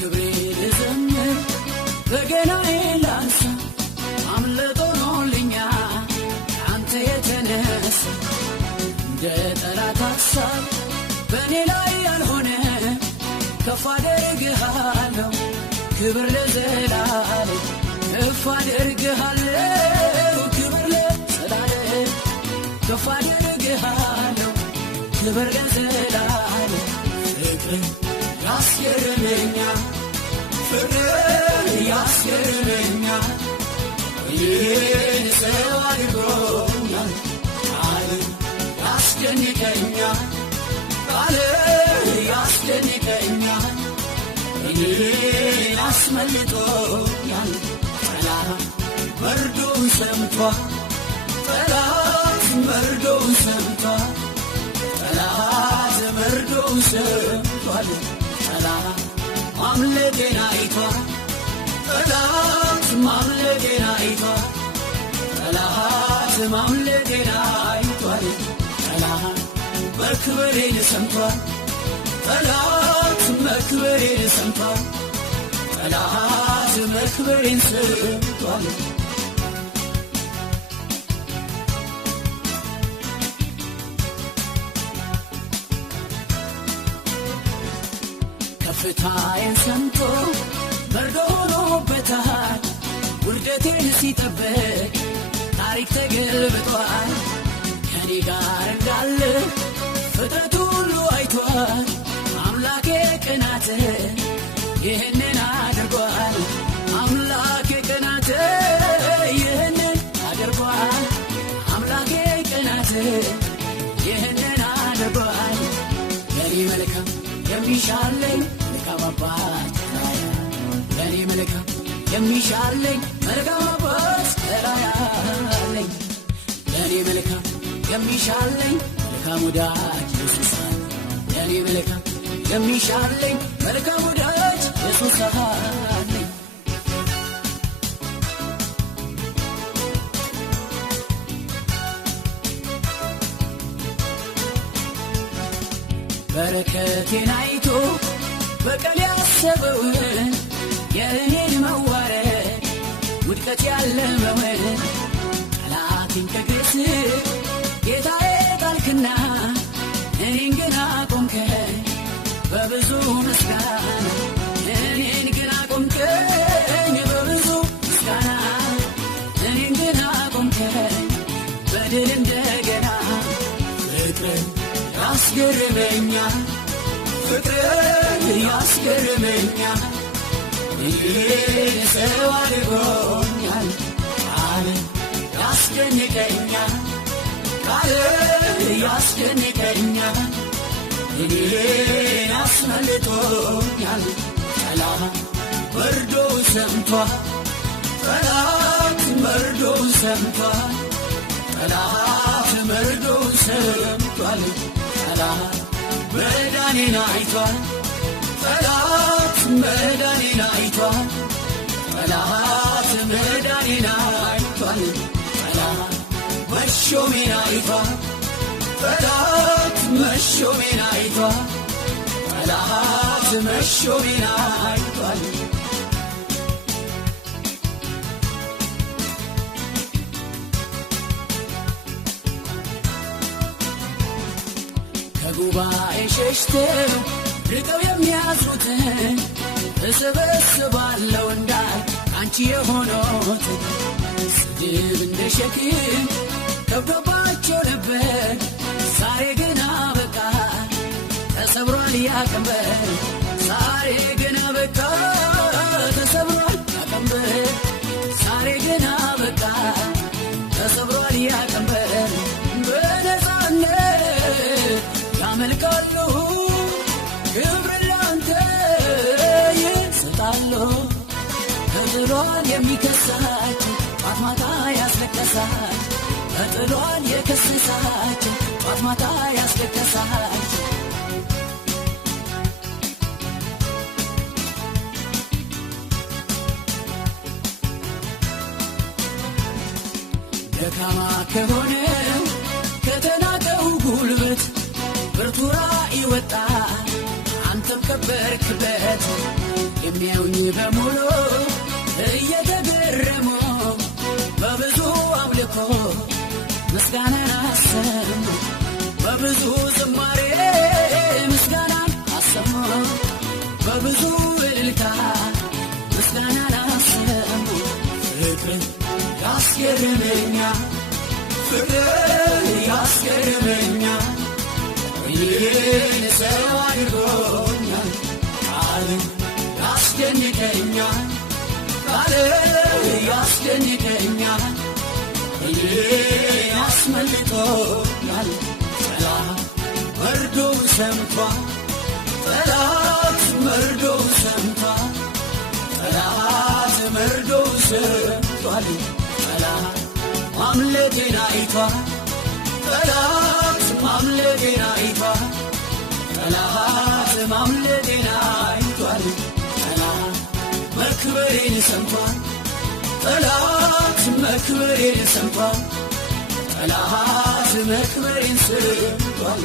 በክብሬ ልዘምር በገናዬ ላንሳ አምልጦልኛል አንተ የተነሳ እንደ ጠላት ሐሳብ በእኔ ላይ ያልሆነ ከፍ አደርግሃለሁ ክብር ለዘላለም ከፍ አደርግሃለሁ ክብር ለዘላለም ከፍ አደርግሃለሁ ክብር ለዘላለም ፍቅር ያስገርመኛል ፍቅር ያስገርመኛል ሰው አድርጎኛል ቃል ያስደንቀኛል ቃል ያስደንቀኛል እኔን አስመልጦኛል ጠላት መርዶን ሰምቷል ጠላት መርዶን ሰምቷል ጠላት መርዶን ሰምቷል ጠላት ማምለጤን አይቷል ጠላት ማምለጤን አይቷል ጠላት ማምለጤን አይቷል ጠላት መክበሬን ሰምቷል ጠላት መክበሬን ሰምቷል ጠላት መክበሬን ሰምቷል ከፍታዬን ሰምቶ መርዶ ሆኖበታል ውርደቴን ሲጠብቅ ታሪክ ተገልብጧል ከኔ ጋር እንዳለ ፍጥረቱ ሁሉ አይቷል አምላኬ ቅናት ይህንን አድርጓል አምላኬ ቅናት ይህንን አድርጓል አምላኬ ቅናት ይህንን አድርጓል ለኔ መልካም የሚሻለኝ መልካም አባት ለኔ መልካም የሚሻለኝ መልካም አባት ተራያለኝ ለኔ መልካም የሚሻለኝ መልካም ወዳጅ ኢየሱስ ለኔ መልካም የሚሻለኝ መልካም ወዳጅ ኢየሱስ አለኝ በረከቴን አይቶ በቀል ያሰበውን የእኔን መዋረድ ውድቀት ያለመውን ጠላቴን ከግስ ጌታዬ ጣልክና እኔን ግን አቆምከኝ በብዙ ምስጋና እኔን ግን አቆምከኝ በብዙ ምስጋና እኔን ግን አቆምከኝ በድል እንደገና ፍቅር ያስገርመኛል ፍቅር ያስገርመኛል ይህን ሰው አድርጎኛል ቃል ያስደንቀኛል ቃል ያስደንቀኛል እኔን አስመልጦኛል ጠላት መርዶን ሰምቷል ጠላት መርዶን ሰምቷል ጠላት መርዶን ሰምቷል ጠላት መዳኔን አይቷል ጠላት መዳኔን አይቷል ጠላት መዳኔን አይቷል ጠላት መሾሜን አይቷል ጠላት መሾሜን አይቷል ጠላት መሾሜን አይቷል ከጉባኤ ሸሽተው ርቀው የሚያዝሩትን እሰበስባለሁ እንዳል አንቺ የሆኖትን ስድብ እንደ ሸክም ከብዶባቸው ነበር ዛሬ ግን አበቃ ተሰብሯል ያ ቀንበር ዛሬ ግን አበቃ ተሰብሯል ያ ቀንበር ዛሬ ግን አበቃ ተሰብሯል ያ ቀንበር በነፃነት ያመልካሉ ክብር ላንተ ይሰጣሉ ተጥሏል የሚከሳቸው ጧት ማታ ያስለቀሳቸው ተጥሏል የከሰሳቸው ጧት ማታ ያስለቀሳቸው ደካማ ከሆነው ከተናቀው ጉልበት ብርቱ ራእይ ወጣ አንተ አንተም ከበርክበት የሚያዩኝ በሙሉ እየተገረሙ በብዙ አምልኮ ምስጋናን አሰሙ በብዙ ዝማሬ ምስጋናን አሰሙ በብዙ እልልታ ምስጋናን አሰሙ ፍቅር ያስገርመኛል ፍቅር ያስገርመኛል ይህን ሰው አድርጎኛል ቃል ያስደንቀኛል ቃል ያስደንቀኛል ይህን አስመልጦኛል ጠላት መርዶ ሰምቷል ጠላት መርዶ ሰምቷል ጠላት መርዶ ሰምቷል ጠላት ማምለጤን አይቷል ጠላት ማምለጤን አይቷል ጠላት ማምለጤን አይቷል ጠላት መክበሬን ሰምቷል ጠላት መክበሬን ሰምቷል ጠላት መክበሬን ሰምቷል